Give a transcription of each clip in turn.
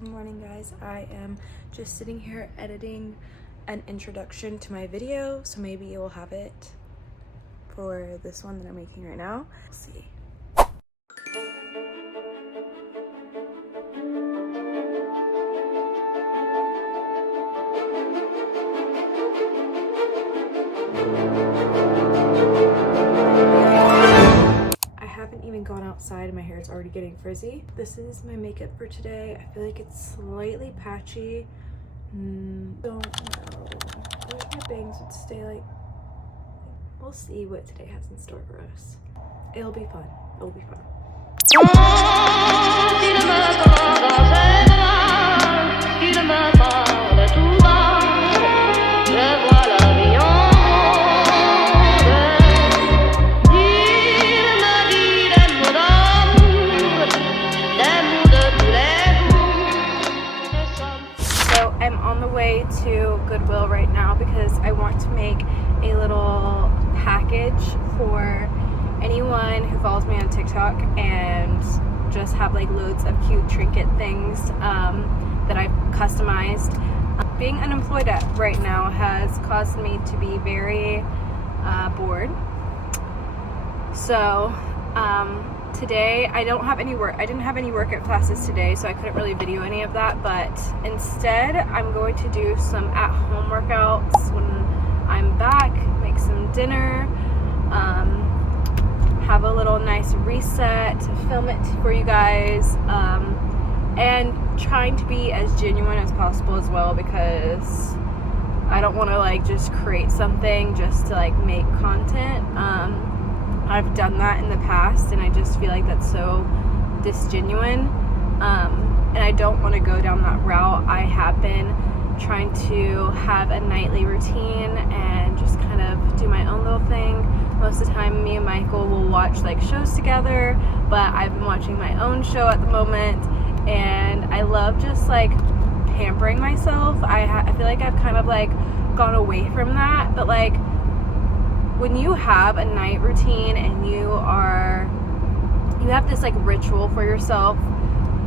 Good morning, guys. I am just sitting here editing an introduction to my video, so maybe you will have it for this one that I'm making right now. We'll see. Gone outside and my hair is already getting frizzy. This is my makeup for today. I feel like it's slightly patchy. Don't know. I wish my bangs would stay like, we'll see what today has in store for us. It'll be fun. It'll be fun. To Goodwill right now because I want to make a little package for anyone who follows me on TikTok and just have like loads of cute trinket things that I've customized. Being unemployed right now has caused me to be very bored. So today I didn't have any workout classes today, so I couldn't really video any of that, but instead I'm going to do some at-home workouts when I'm back, make some dinner, have a little nice reset, film it for you guys, and trying to be as genuine as possible as well, because I don't want to like just create something just to like make content. I've done that in the past and I just feel like that's so disgenuine, and I don't want to go down that route. I have been trying to have a nightly routine and just kind of do my own little thing. Most of the time me and Michael will watch like shows together, but I've been watching my own show at the moment and I love just like pampering myself. I feel like I've kind of like gone away from that, but like when you have a night routine and you have this like ritual for yourself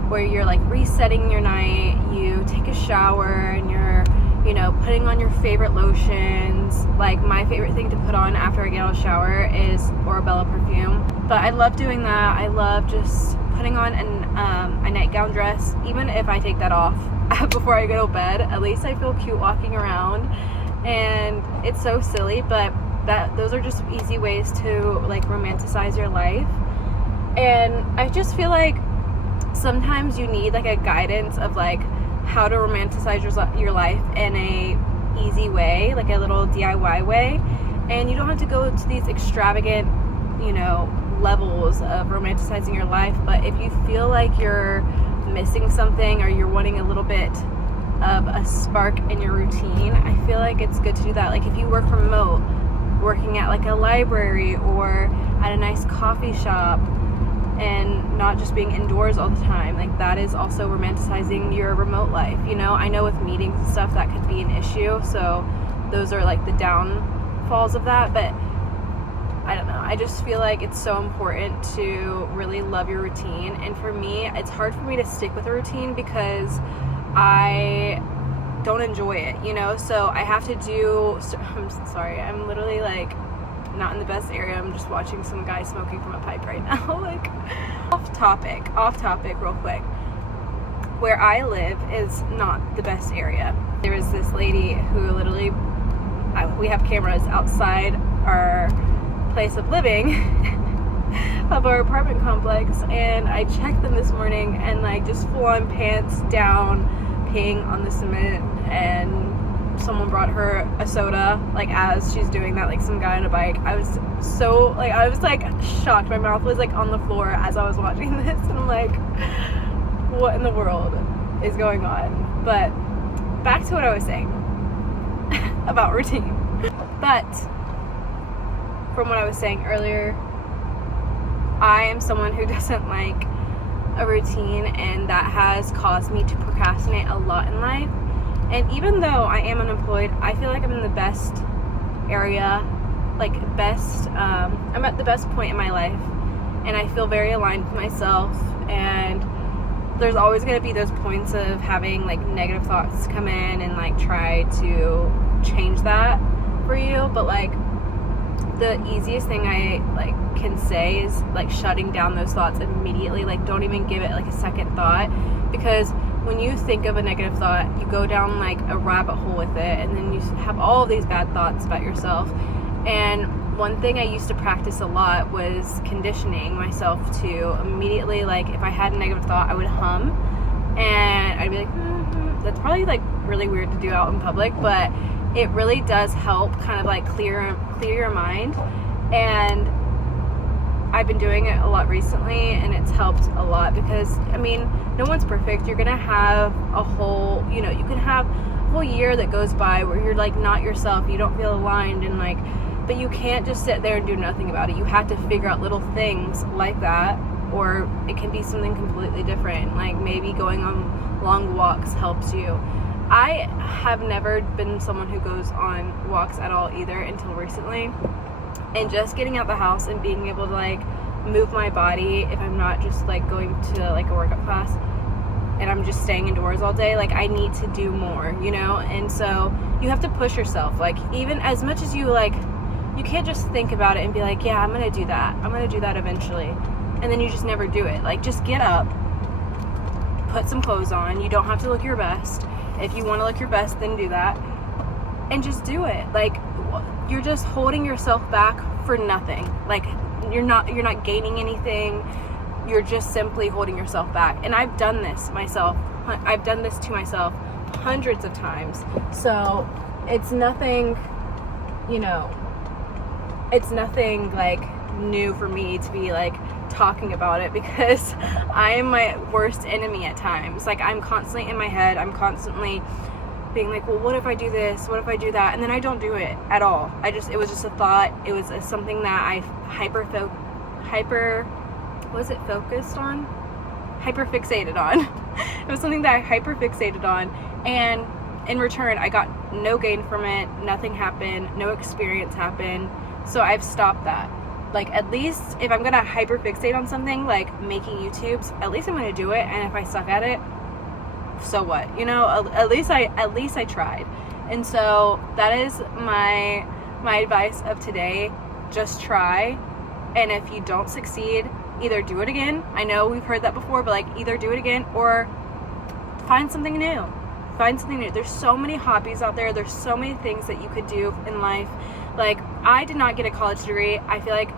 where you're like resetting your night, you take a shower and you're, you know, putting on your favorite lotions. Like my favorite thing to put on after I get out of the shower is Orebella perfume. But I love doing that. I love just putting on a nightgown dress. Even if I take that off before I go to bed, at least I feel cute walking around. And it's so silly, but those are just easy ways to like romanticize your life. And I just feel like sometimes you need like a guidance of like how to romanticize your life in a easy way, like a little DIY way, and you don't have to go to these extravagant, you know, levels of romanticizing your life. But if you feel like you're missing something or you're wanting a little bit of a spark in your routine, I feel like it's good to do that. Like if you work remote, working at like a library or at a nice coffee shop and not just being indoors all the time, like that is also romanticizing your remote life. You know, I know with meetings and stuff that could be an issue, so those are like the downfalls of that, but I don't know, I just feel like it's so important to really love your routine. And for me, it's hard for me to stick with a routine because I don't enjoy it, you know, so I have to do, I'm sorry, I'm literally like not in the best area. I'm just watching some guy smoking from a pipe right now. Like off topic real quick. Where I live is not the best area. There is this lady who literally, we have cameras outside our place of living of our apartment complex, and I checked them this morning and like just full on pants down, peeing on the cement, and someone brought her a soda like as she's doing that, like some guy on a bike. I was shocked. My mouth was like on the floor as I was watching this, and I'm like, what in the world is going on? But back to what I was saying about routine. But from what I was saying earlier, I am someone who doesn't like a routine, and that has caused me to procrastinate a lot in life. And even though I am unemployed, I feel like I'm in the best area, I'm at the best point in my life, and I feel very aligned with myself, and there's always going to be those points of having like negative thoughts come in and like try to change that for you. But like the easiest thing I like can say is like shutting down those thoughts immediately. Like don't even give it like a second thought, because when you think of a negative thought, you go down like a rabbit hole with it, and then you have all of these bad thoughts about yourself. And one thing I used to practice a lot was conditioning myself to immediately, like if I had a negative thought, I would hum, and I'd be like, That's probably like really weird to do out in public, but it really does help kind of like clear your mind. And I've been doing it a lot recently, and it's helped a lot, because I mean, no one's perfect. You're gonna have a whole, you can have a whole year that goes by where you're like not yourself, you don't feel aligned, and like, but you can't just sit there and do nothing about it. You have to figure out little things like that, or it can be something completely different. Like maybe going on long walks helps you. I have never been someone who goes on walks at all either until recently. And just getting out the house and being able to like move my body, if I'm not just like going to like a workout class and I'm just staying indoors all day, like I need to do more, and so you have to push yourself. Like even as much as you like, you can't just think about it and be like, yeah, I'm gonna do that eventually, and then you just never do it. Like just get up, put some clothes on. You don't have to look your best. If you want to look your best, then do that, and just do it. Like you're just holding yourself back for nothing. Like you're not gaining anything. You're just simply holding yourself back. And I've done this myself. I've done this to myself hundreds of times. So it's nothing, it's nothing like new for me to be like talking about it, because I am my worst enemy at times. Like I'm constantly in my head. I'm constantly being like, well, what if I do this? What if I do that? And then I don't do it at all. It was just a thought. It was something that I hyperfixated on. It was something that I hyperfixated on, and in return, I got no gain from it. Nothing happened. No experience happened. So I've stopped that. Like at least if I'm gonna hyperfixate on something like making YouTubes, at least I'm gonna do it. And if I suck at it, so what? At least I tried. And so that is my advice of today. Just try, and if you don't succeed, either do it again. I know we've heard that before, but like either do it again or find something new. There's so many hobbies out there. There's so many things that you could do in life. Like I did not get a college degree. I feel like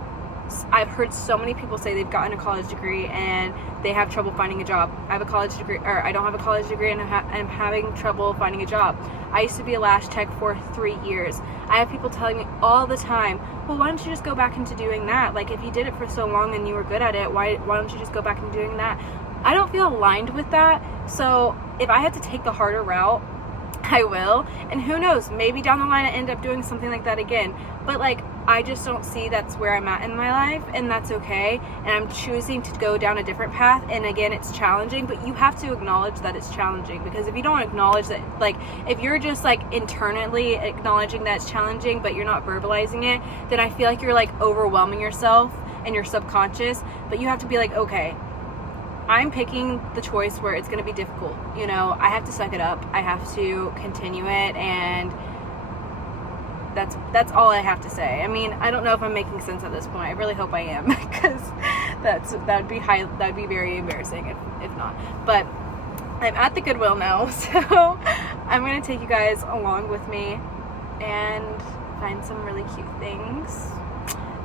I've heard so many people say they've gotten a college degree and they have trouble finding a job. I have a college degree, or I don't have a college degree, and I'm having trouble finding a job. I used to be a lash tech for 3 years. I have people telling me all the time, well, why don't you just go back into doing that? Like if you did it for so long and you were good at it, why don't you just go back into doing that? I don't feel aligned with that. So if I had to take the harder route, I will. And who knows, maybe down the line I end up doing something like that again. But like I just don't see that's where I'm at in my life, and that's okay. And I'm choosing to go down a different path. And again, it's challenging, but you have to acknowledge that it's challenging, because if you don't acknowledge that, like if you're just like internally acknowledging that it's challenging but you're not verbalizing it, then I feel like you're like overwhelming yourself and your subconscious. But you have to be like, okay, I'm picking the choice where it's going to be difficult. I have to suck it up. I have to continue it, and that's all I have to say. I mean, I don't know if I'm making sense at this point. I really hope I am, because that'd be very embarrassing if not. But I'm at the Goodwill now, so I'm going to take you guys along with me and find some really cute things.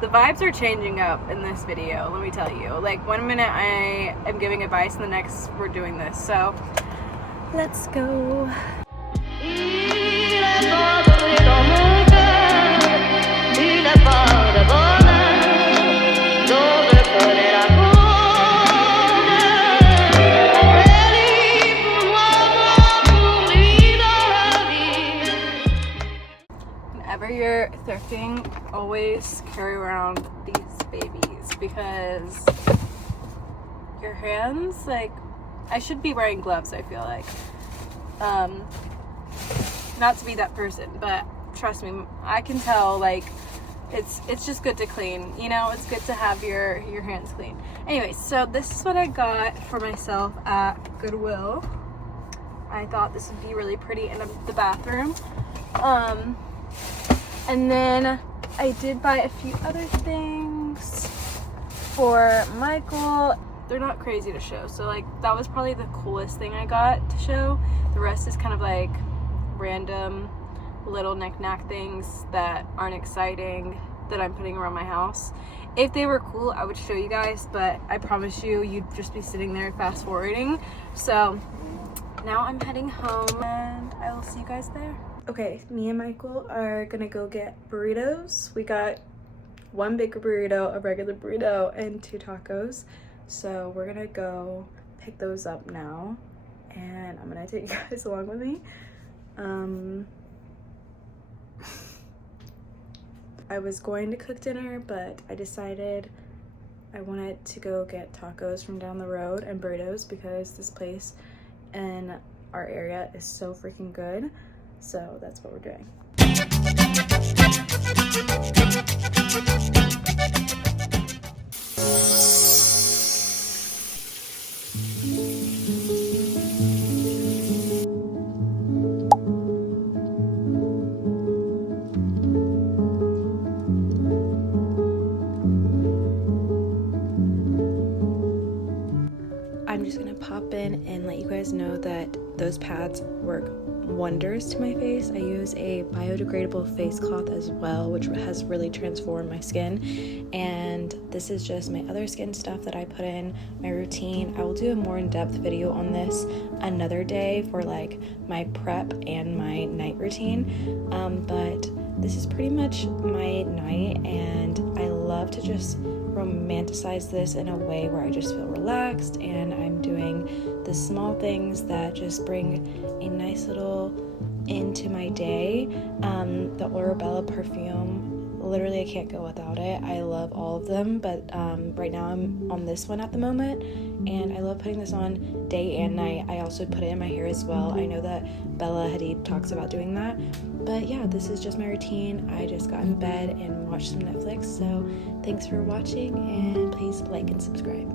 The vibes are changing up in this video, let me tell you. Like 1 minute I am giving advice, and the next we're doing this. So let's go. Whenever you're thrifting, always carry around these babies, because your hands, like, I should be wearing gloves, I feel like. Not to be that person, but trust me, I can tell, like, it's just good to clean, you know. It's good to have your hands clean. Anyway, so this is what I got for myself at Goodwill. I thought this would be really pretty in the bathroom. And then I did buy a few other things for Michael. They're not crazy to show, so like that was probably the coolest thing I got to show. The rest is kind of like random little knick-knack things that aren't exciting that I'm putting around my house. If they were cool, I would show you guys, but I promise you, you'd just be sitting there fast forwarding. So now I'm heading home and I will see you guys there. Okay, me and Michael are gonna go get burritos. We got one big burrito, a regular burrito, and 2 tacos. So we're gonna go pick those up now, and I'm gonna take you guys along with me. I was going to cook dinner, but I decided I wanted to go get tacos from down the road and burritos because this place in our area is so freaking good. So that's what we're doing. I'm just gonna pop in and let you guys know that those pads work wonders to my face. I use a biodegradable face cloth as well, which has really transformed my skin. And this is just my other skin stuff that I put in my routine. I will do a more in-depth video on this another day for like my prep and my night routine. But this is pretty much my night, and I love to just romanticize this in a way where I just feel relaxed and I'm doing the small things that just bring a nice little end to my day. The Orabella perfume, literally I can't go without it. I love all of them, but right now I'm on this one at the moment, and I love putting this on day and night. I also put it in my hair as well. I know that Bella Hadid talks about doing that, but yeah, this is just my routine. I just got in bed and watched some Netflix, so thanks for watching, and please like and subscribe.